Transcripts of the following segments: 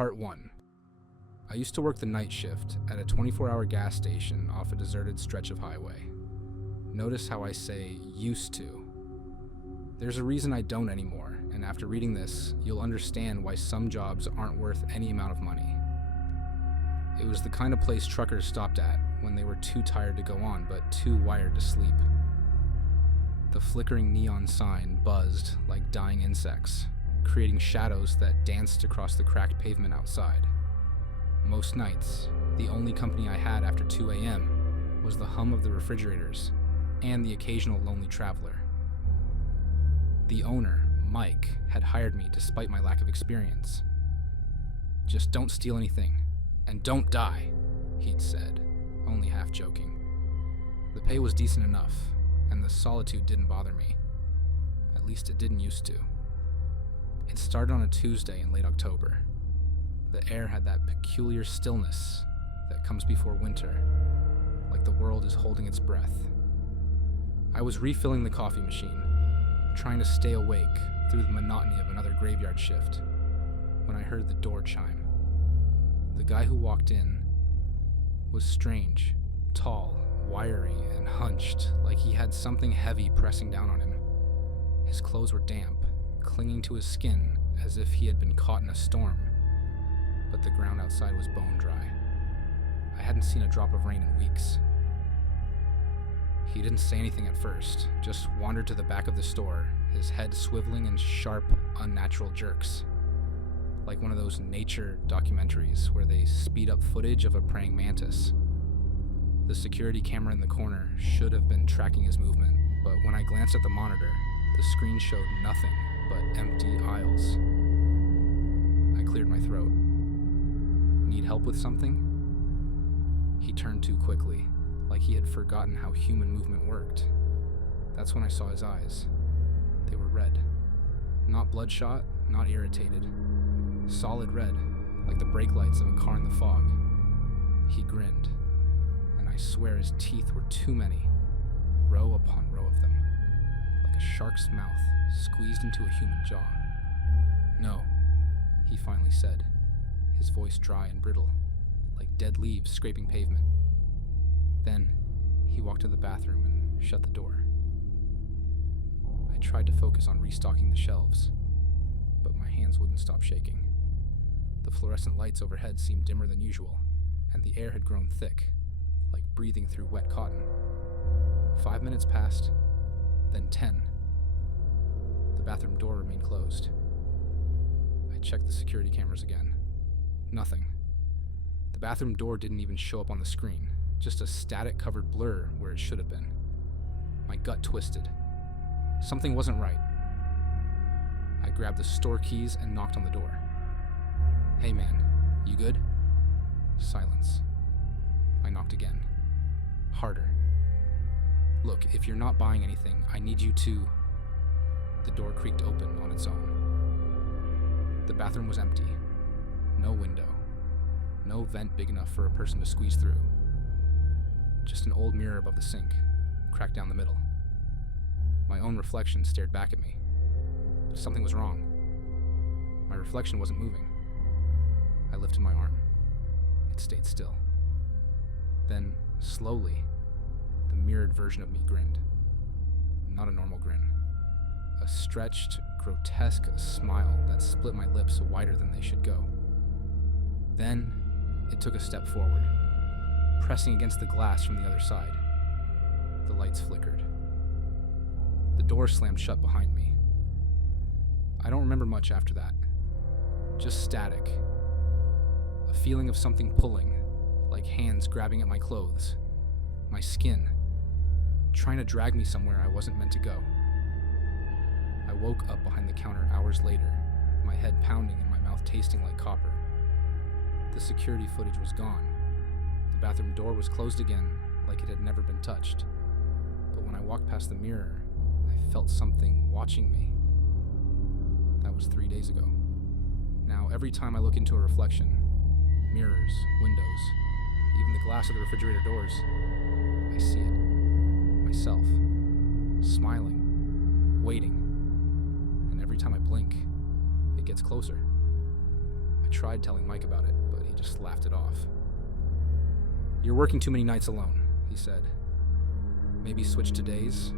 Part 1. I used to work the night shift at a 24-hour gas station off a deserted stretch of highway. Notice how I say used to. There's a reason I don't anymore, and after reading this, you'll understand why some jobs aren't worth any amount of money. It was the kind of place truckers stopped at when they were too tired to go on but too wired to sleep. The flickering neon sign buzzed like dying insects, creating shadows that danced across the cracked pavement outside. Most nights, the only company I had after 2 a.m. was the hum of the refrigerators and the occasional lonely traveler. The owner, Mike, had hired me despite my lack of experience. "Just don't steal anything, and don't die," he'd said, only half joking. The pay was decent enough, and the solitude didn't bother me. At least it didn't used to. It started on a Tuesday in late October. The air had that peculiar stillness that comes before winter, like the world is holding its breath. I was refilling the coffee machine, trying to stay awake through the monotony of another graveyard shift, when I heard the door chime. The guy who walked in was strange, tall, wiry, and hunched, like he had something heavy pressing down on him. His clothes were damp, clinging to his skin as if he had been caught in a storm, but the ground outside was bone dry. I hadn't seen a drop of rain in weeks. He didn't say anything at first, just wandered to the back of the store, his head swiveling in sharp, unnatural jerks, like one of those nature documentaries where they speed up footage of a praying mantis. The security camera in the corner should have been tracking his movement, but when I glanced at the monitor, the screen showed nothing but empty aisles. I cleared my throat. "Need help with something?" He turned too quickly, like he had forgotten how human movement worked. That's when I saw his eyes. They were red. Not bloodshot, not irritated. Solid red, like the brake lights of a car in the fog. He grinned, and I swear his teeth were too many, row upon row of them, like a shark's mouth squeezed into a human jaw. "No," he finally said, his voice dry and brittle, like dead leaves scraping pavement. Then, he walked to the bathroom and shut the door. I tried to focus on restocking the shelves, but my hands wouldn't stop shaking. The fluorescent lights overhead seemed dimmer than usual, and the air had grown thick, like breathing through wet cotton. 5 minutes passed, then 10. The bathroom door remained closed. I checked the security cameras again. Nothing. The bathroom door didn't even show up on the screen, just a static-covered blur where it should have been. My gut twisted. Something wasn't right. I grabbed the store keys and knocked on the door. "Hey man, you good?" Silence. I knocked again. Harder. "Look, if you're not buying anything, I need you to..." The door creaked open on its own. The bathroom was empty. No window. No vent big enough for a person to squeeze through. Just an old mirror above the sink, cracked down the middle. My own reflection stared back at me. But something was wrong. My reflection wasn't moving. I lifted my arm. It stayed still. Then, slowly, the mirrored version of me grinned. Not a normal grin. A stretched, grotesque smile that split my lips wider than they should go. Then, it took a step forward, pressing against the glass from the other side. The lights flickered. The door slammed shut behind me. I don't remember much after that. Just static. A feeling of something pulling, like hands grabbing at my clothes, my skin, trying to drag me somewhere I wasn't meant to go. I woke up behind the counter hours later, my head pounding and my mouth tasting like copper. The security footage was gone. The bathroom door was closed again, like it had never been touched. But when I walked past the mirror, I felt something watching me. That was 3 days ago. Now, every time I look into a reflection, mirrors, windows, even the glass of the refrigerator doors, I see it. Myself. Smiling. Waiting. And every time I blink, it gets closer. I tried telling Mike about it, but he just laughed it off. "You're working too many nights alone," he said. "Maybe switch to days."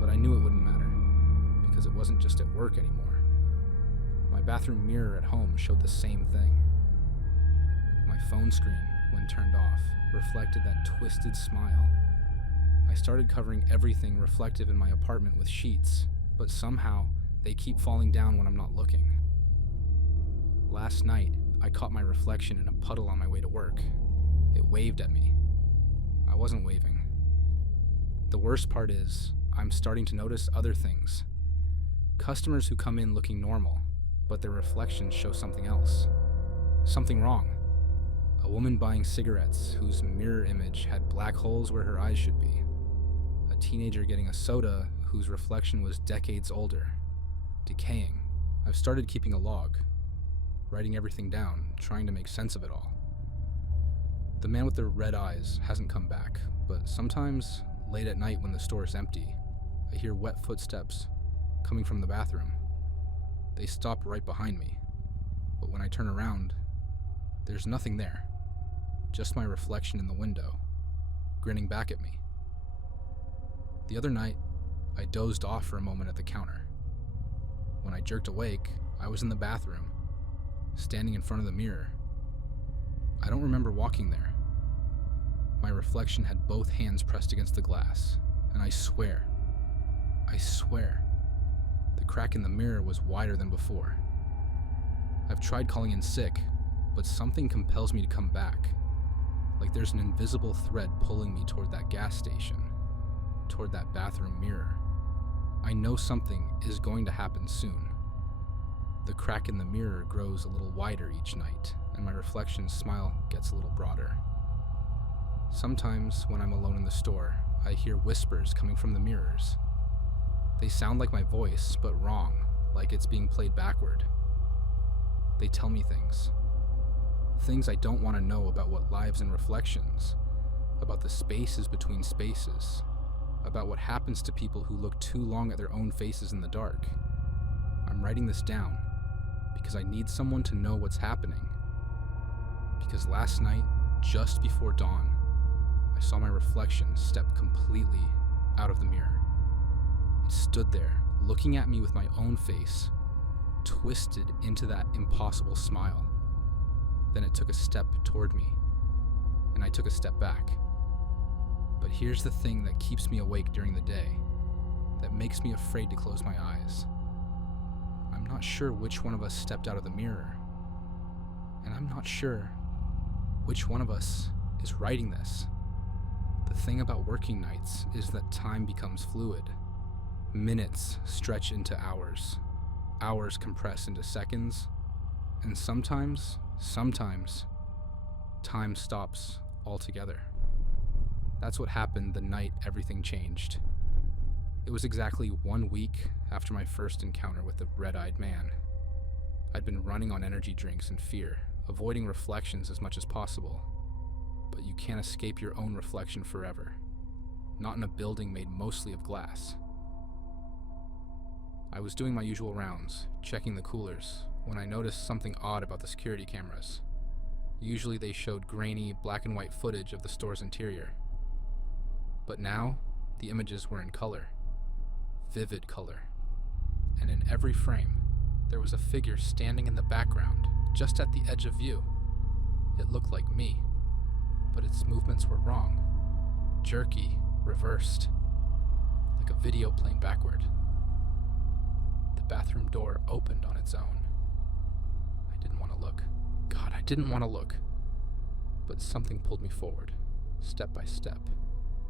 But I knew it wouldn't matter, because it wasn't just at work anymore. My bathroom mirror at home showed the same thing. My phone screen, when turned off, reflected that twisted smile. I started covering everything reflective in my apartment with sheets, but somehow they keep falling down when I'm not looking. Last night, I caught my reflection in a puddle on my way to work. It waved at me. I wasn't waving. The worst part is, I'm starting to notice other things. Customers who come in looking normal, but their reflections show something else. Something wrong. A woman buying cigarettes whose mirror image had black holes where her eyes should be. A teenager getting a soda whose reflection was decades older, decaying. I've started keeping a log, writing everything down, trying to make sense of it all. The man with the red eyes hasn't come back, but sometimes, late at night when the store is empty, I hear wet footsteps coming from the bathroom. They stop right behind me, but when I turn around, there's nothing there. Just my reflection in the window, grinning back at me. The other night, I dozed off for a moment at the counter. When I jerked awake, I was in the bathroom, standing in front of the mirror. I don't remember walking there. My reflection had both hands pressed against the glass, and I swear, the crack in the mirror was wider than before. I've tried calling in sick, but something compels me to come back. Like there's an invisible thread pulling me toward that gas station, toward that bathroom mirror. I know something is going to happen soon. The crack in the mirror grows a little wider each night, and my reflection's smile gets a little broader. Sometimes, when I'm alone in the store, I hear whispers coming from the mirrors. They sound like my voice, but wrong, like it's being played backward. They tell me things. Things I don't want to know about what lives in reflections, about the spaces between spaces, about what happens to people who look too long at their own faces in the dark. I'm writing this down because I need someone to know what's happening. Because last night, just before dawn, I saw my reflection step completely out of the mirror. It stood there, looking at me with my own face, twisted into that impossible smile. Then it took a step toward me, and I took a step back. But here's the thing that keeps me awake during the day, that makes me afraid to close my eyes. I'm not sure which one of us stepped out of the mirror, and I'm not sure which one of us is writing this. The thing about working nights is that time becomes fluid. Minutes stretch into hours. Hours compress into seconds. And sometimes, time stops altogether. That's what happened the night everything changed. It was exactly 1 week after my first encounter with the red-eyed man. I'd been running on energy drinks in fear, avoiding reflections as much as possible. But you can't escape your own reflection forever. Not in a building made mostly of glass. I was doing my usual rounds, checking the coolers, when I noticed something odd about the security cameras. Usually they showed grainy, black and white footage of the store's interior. But now, the images were in color. Vivid color. And in every frame, there was a figure standing in the background, just at the edge of view. It looked like me, but its movements were wrong. Jerky, reversed, like a video playing backward. The bathroom door opened on its own. I didn't want to look. God, I didn't want to look. But something pulled me forward, step by step,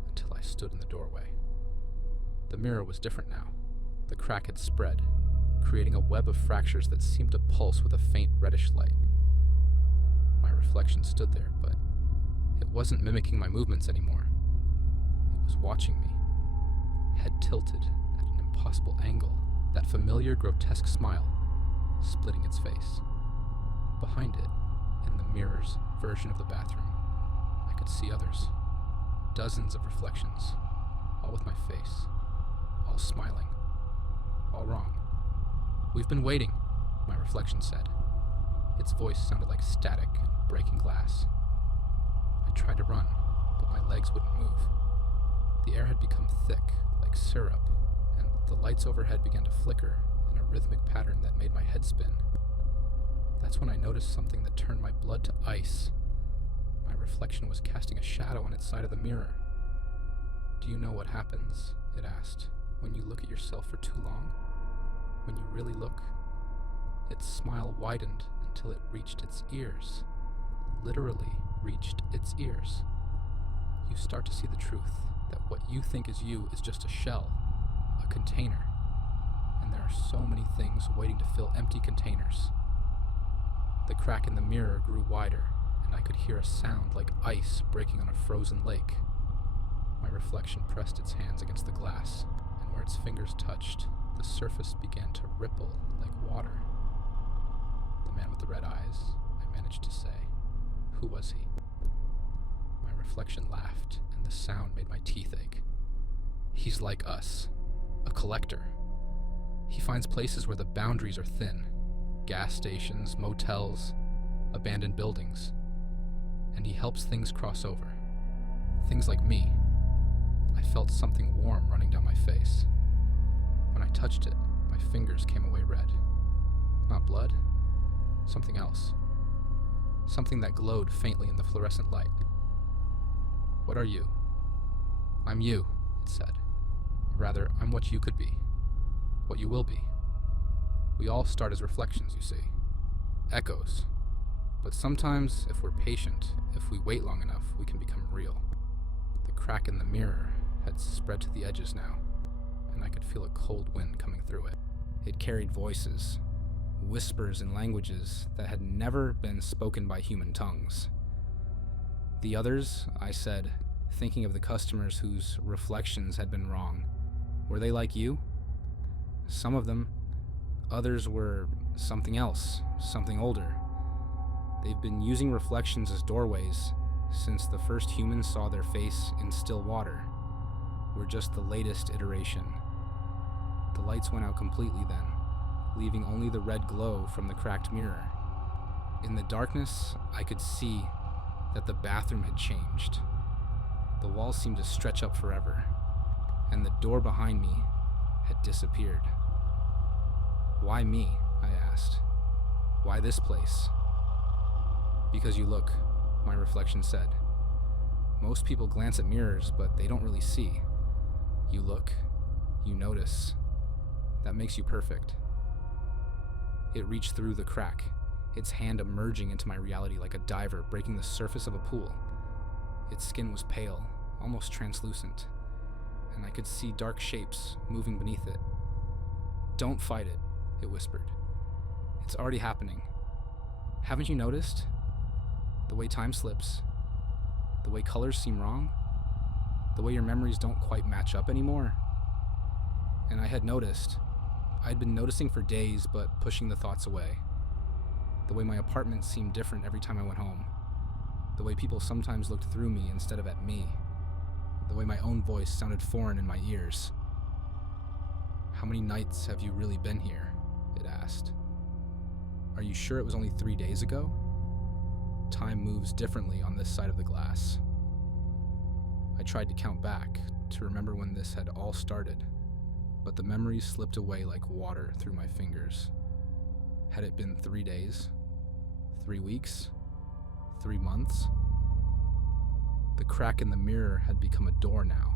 until I stood in the doorway. The mirror was different now. The crack had spread, creating a web of fractures that seemed to pulse with a faint reddish light. My reflection stood there, but it wasn't mimicking my movements anymore. It was watching me, head tilted at an impossible angle, that familiar grotesque smile splitting its face. Behind it, in the mirror's version of the bathroom, I could see others. Dozens of reflections, all with my face, all smiling, all wrong. "We've been waiting," my reflection said. Its voice sounded like static and breaking glass. I tried to run, but my legs wouldn't move. The air had become thick, like syrup, and the lights overhead began to flicker in a rhythmic pattern that made my head spin. That's when I noticed something that turned my blood to ice. My reflection was casting a shadow on its side of the mirror. "Do you know what happens," it asked, "when you look at yourself for too long? When you really look?" Its smile widened until it reached its ears. Literally reached its ears. You start to see the truth, that what you think is you is just a shell, a container. And there are so many things waiting to fill empty containers. The crack in the mirror grew wider, and I could hear a sound like ice breaking on a frozen lake. My reflection pressed its hands against the glass, and where its fingers touched, the surface began to ripple like water. "The man with the red eyes," I managed to say. "Who was he?" My reflection laughed, and the sound made my teeth ache. "He's like us, a collector. He finds places where the boundaries are thin. Gas stations, motels, abandoned buildings. And he helps things cross over. Things like me." I felt something warm running down my face. When I touched it, my fingers came away red. Not blood, something else. Something that glowed faintly in the fluorescent light. "What are you?" "I'm you," it said. "Rather, I'm what you could be. What you will be. We all start as reflections, you see. Echoes. But sometimes, if we're patient, if we wait long enough, we can become real." The crack in the mirror had spread to the edges now, and I could feel a cold wind coming through it. It carried voices, whispers in languages that had never been spoken by human tongues. "The others," I said, thinking of the customers whose reflections had been wrong, "were they like you?" "Some of them. Others were something else, something older. They've been using reflections as doorways since the first humans saw their face in still water. We're just the latest iteration." The lights went out completely then, leaving only the red glow from the cracked mirror. In the darkness, I could see that the bathroom had changed. The walls seemed to stretch up forever, and the door behind me had disappeared. "Why me?" I asked. "Why this place?" "Because you look," my reflection said. "Most people glance at mirrors, but they don't really see. You look, you notice. That makes you perfect." It reached through the crack, its hand emerging into my reality like a diver breaking the surface of a pool. Its skin was pale, almost translucent, and I could see dark shapes moving beneath it. "Don't fight it," it whispered. "It's already happening. Haven't you noticed? The way time slips, the way colors seem wrong, the way your memories don't quite match up anymore." And I had noticed. I'd been noticing for days, but pushing the thoughts away. The way my apartment seemed different every time I went home. The way people sometimes looked through me instead of at me. The way my own voice sounded foreign in my ears. "How many nights have you really been here?" it asked. "Are you sure it was only 3 days ago? Time moves differently on this side of the glass." I tried to count back, to remember when this had all started, but the memories slipped away like water through my fingers. Had it been 3 days? 3 weeks? 3 months? The crack in the mirror had become a door now,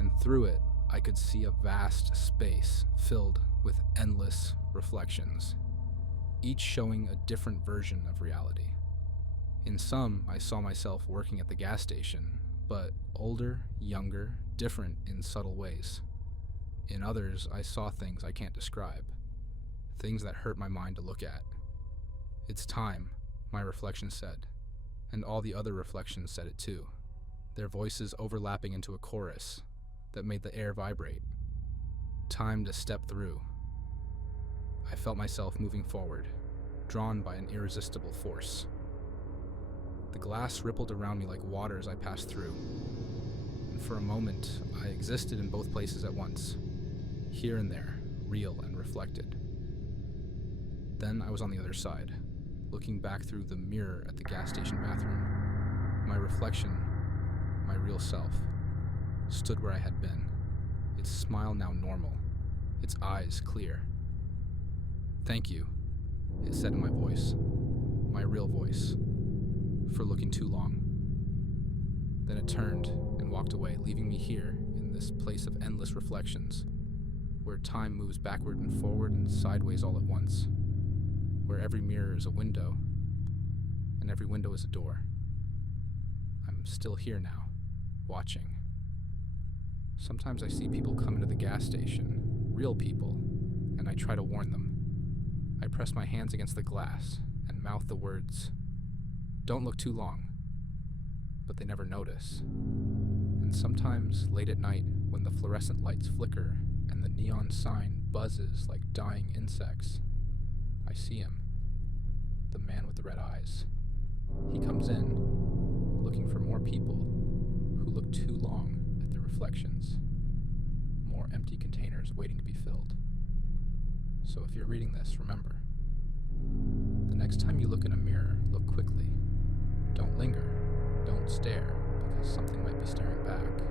and through it I could see a vast space filled with endless reflections, each showing a different version of reality. In some, I saw myself working at the gas station, but older, younger, different in subtle ways. In others, I saw things I can't describe, things that hurt my mind to look at. "It's time," my reflection said, and all the other reflections said it too, their voices overlapping into a chorus that made the air vibrate. Time to step through. I felt myself moving forward, drawn by an irresistible force. The glass rippled around me like water as I passed through, and for a moment I existed in both places at once, here and there, real and reflected. Then I was on the other side, looking back through the mirror at the gas station bathroom. My reflection, my real self, stood where I had been, its smile now normal, its eyes clear. "Thank you," it said in my voice, my real voice, "for looking too long." Then it turned and walked away, leaving me here in this place of endless reflections, where time moves backward and forward and sideways all at once, where every mirror is a window and every window is a door. I'm still here now, watching. Sometimes I see people come into the gas station, real people, and I try to warn them. I press my hands against the glass and mouth the words, "Don't look too long," but they never notice. And sometimes late at night, when the fluorescent lights flicker and the neon sign buzzes like dying insects, I see him, the man with the red eyes. He comes in, looking for more people who look too long at their reflections, more empty containers waiting to be filled. So if you're reading this, remember, the next time you look in a mirror, look quickly. Don't linger, don't stare, because something might be staring back.